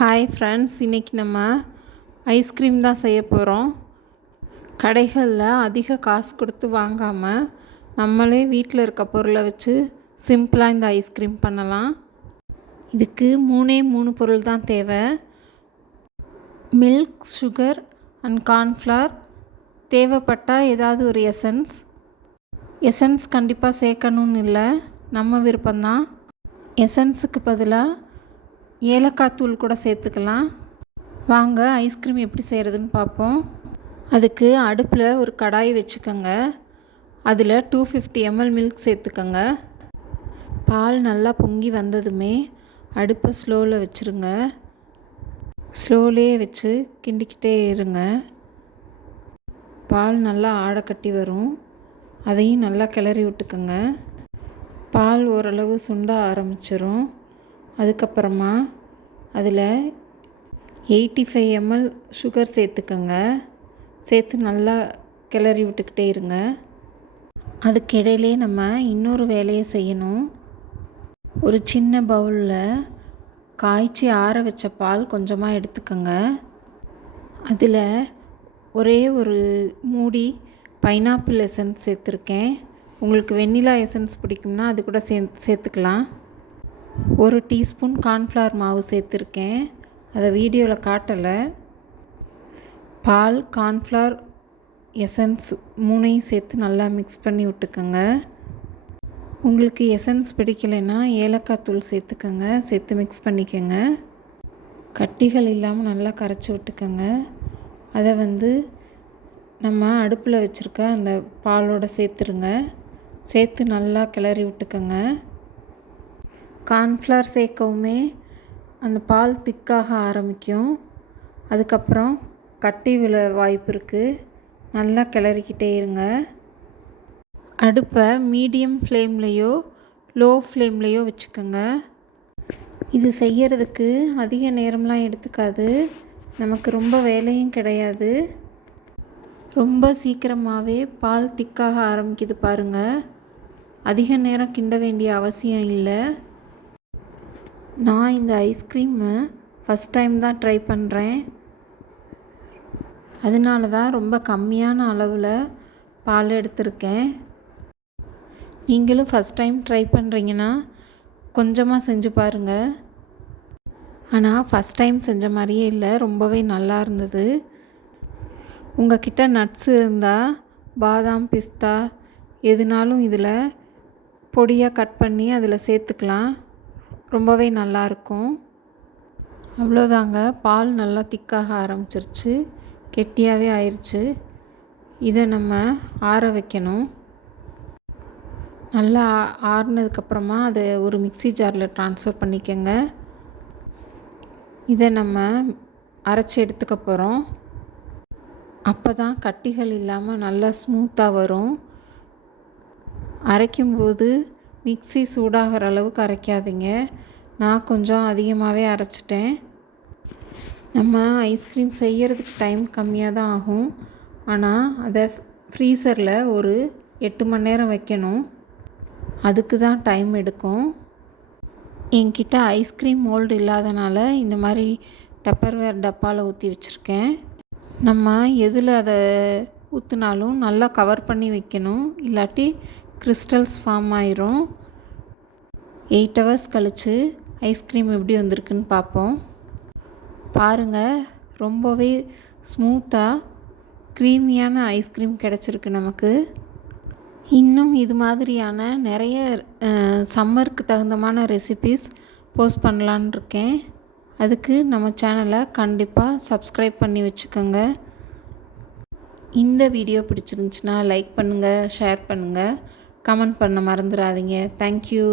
Hi friends, இன்றைக்கி நம்ம ice cream தான் செய்ய போகிறோம். கடைகளில் அதிக காசு கொடுத்து வாங்காமல் நம்மளே வீட்டில் இருக்க பொருளை வச்சு சிம்பிளாக இந்த ஐஸ்கிரீம் பண்ணலாம். இதுக்கு மூணு பொருள் தான் தேவை. Milk, sugar and cornflour. தேவைப்பட்டால் ஏதாவது ஒரு எசன்ஸ் கண்டிப்பாக சேர்க்கணுன்னு இல்லை, நம்ம விருப்பம்தான். எசன்ஸுக்கு பதிலாக ஏலக்காய் தூள் கூட சேர்த்துக்கலாம். வாங்க ஐஸ்கிரீம் எப்படி செய்கிறதுன்னு பார்ப்போம். அதுக்கு அடுப்பில் ஒரு கடாய் வச்சுக்கோங்க. அதில் 250 ml மில்க் சேர்த்துக்கோங்க. பால் நல்லா பொங்கி வந்ததுமே அடுப்பை ஸ்லோவில் வச்சுருங்க. ஸ்லோலேயே வச்சு கிண்டிக்கிட்டே இருங்க. பால் நல்லா ஆடக்கட்டி வரும், அதையும் நல்லா கிளறி விட்டுக்கோங்க. பால் ஓரளவு சுண்ட ஆரம்பிச்சிரும். அதுக்கப்புறமா அதில் 85 ml சுகர் சேர்த்துக்கோங்க. சேர்த்து நல்லா கிளறி விட்டுக்கிட்டே இருங்க. அதுக்கிடையிலே நம்ம இன்னொரு வேலையை செய்யணும். ஒரு சின்ன பவுலில் காய்ச்சி ஆற வச்ச பால் கொஞ்சமாக எடுத்துக்கோங்க. அதில் ஒரே ஒரு மூடி பைனாப்பிள் எசன்ஸ் சேர்த்துருக்கேன். உங்களுக்கு வெண்ணிலா எசன்ஸ் பிடிக்கும்னா அது கூட சேர்த்துக்கலாம். ஒரு டீஸ்பூன் கார்ன்ஃப்ளவர் மாவு சேர்த்துருக்கேன், அதை வீடியோவில் காட்டலை. பால், கார்ன்ஃப்ளவர், எசன்ஸ் மூணையும் சேர்த்து நல்லா மிக்ஸ் பண்ணி விட்டுக்கோங்க. உங்களுக்கு எசன்ஸ் பிடிக்கலைன்னா ஏலக்காய் தூள் சேர்த்துக்கோங்க. சேர்த்து மிக்ஸ் பண்ணிக்கோங்க. கட்டிகள் இல்லாமல் நல்லா கரைச்சி விட்டுக்கோங்க. அதை நம்ம அடுப்பில் வச்சுருக்க அந்த பாலோடு சேர்த்துருங்க. சேர்த்து நல்லா கிளறி விட்டுக்கோங்க. கார்ன்ஃப்ளவர் சேர்க்கவுமே அந்த பால் திக்காக ஆரம்பிக்கும். அதுக்கப்புறம் கட்டி விழ வாய்ப்பு இருக்குது. நல்லா கிளறிக்கிட்டே இருங்க. அடுப்பை மீடியம் ஃப்ளேம்லேயோ லோ ஃப்ளேம்லேயோ வச்சுக்கோங்க. இது செய்கிறதுக்கு அதிக நேரம்லாம் எடுத்துக்காது, நமக்கு ரொம்ப வேலையும் கிடையாது. ரொம்ப சீக்கிரமாகவே பால் திக்காக ஆரம்பிக்குது பாருங்கள். அதிக நேரம் கிண்ட வேண்டிய அவசியம் இல்லை. நான் இந்த ஐஸ்கிரீமை ஃபஸ்ட் டைம் தான் ட்ரை பண்ணுறேன். அதனால தான் ரொம்ப கம்மியான அளவில் பால் எடுத்திருக்கேன். நீங்களும் ஃபஸ்ட் டைம் ட்ரை பண்ணுறீங்கன்னா கொஞ்சமாக செஞ்சு பாருங்கள். ஆனால் ஃபஸ்ட் டைம் செஞ்ச மாதிரியே இல்லை, ரொம்பவே நல்லா இருந்தது. உங்கள் கிட்ட நட்ஸ் இருந்தால் பாதாம், பிஸ்தா எதுனாலும் இதில் பொடியாக கட் பண்ணி அதில் சேர்த்துக்கலாம். ரொம்பவே நல்லாயிருக்கும். அவ்வளோதாங்க, பால் நல்லா திக்காக ஆரம்பிச்சிருச்சு, கெட்டியாகவே ஆயிடுச்சு. இதை நம்ம ஆற வைக்கணும். நல்லா ஆறுனதுக்கப்புறமா அதை ஒரு மிக்ஸி ஜாரில் ட்ரான்ஸ்ஃபர் பண்ணிக்கோங்க. இதை நம்ம அரைச்சி எடுத்துக்க போகிறோம். அப்போ தான் கட்டிகள் இல்லாமல் நல்லா ஸ்மூத்தாக வரும். அரைக்கும்போது மிக்ஸி சூடாகிற அளவுக்கு அரைக்காதீங்க. நான் கொஞ்சம் அதிகமாகவே அரைச்சிட்டேன். நம்ம ஐஸ்கிரீம் செய்கிறதுக்கு டைம் கம்மியாக தான் ஆகும், ஆனால் அதை ஃப்ரீசரில் ஒரு 8 மணி நேரம் வைக்கணும். அதுக்கு தான் டைம் எடுக்கும். என்கிட்ட ஐஸ்கிரீம் மோல்டு இல்லாதனால இந்த மாதிரி டப்பர்வேர் டப்பாவில் ஊற்றி வச்சுருக்கேன். நம்ம எதில் அதை ஊற்றினாலும் நல்லா கவர் பண்ணி வைக்கணும், இல்லாட்டி கிறிஸ்டல்ஸ் ஃபார்ம் ஆயிரும். 8 hours கழித்து ஐஸ்கிரீம் எப்படி வந்திருக்குன்னு பார்ப்போம். பாருங்கள், ரொம்பவே ஸ்மூத்தாக க்ரீமியான ஐஸ்கிரீம் கிடச்சிருக்கு நமக்கு. இன்னும் இது மாதிரியான நிறைய சம்மருக்கு தகுந்தமான ரெசிபீஸ் போஸ்ட் பண்ணலான்னு இருக்கேன். அதுக்கு நம்ம சேனலை கண்டிப்பாக சப்ஸ்கிரைப் பண்ணி வச்சுக்கோங்க. இந்த வீடியோ பிடிச்சிருந்துச்சுன்னா லைக் பண்ணுங்கள், ஷேர் பண்ணுங்கள், கமெண்ட் பண்ண மறந்துடாதீங்க. தேங்க்யூ.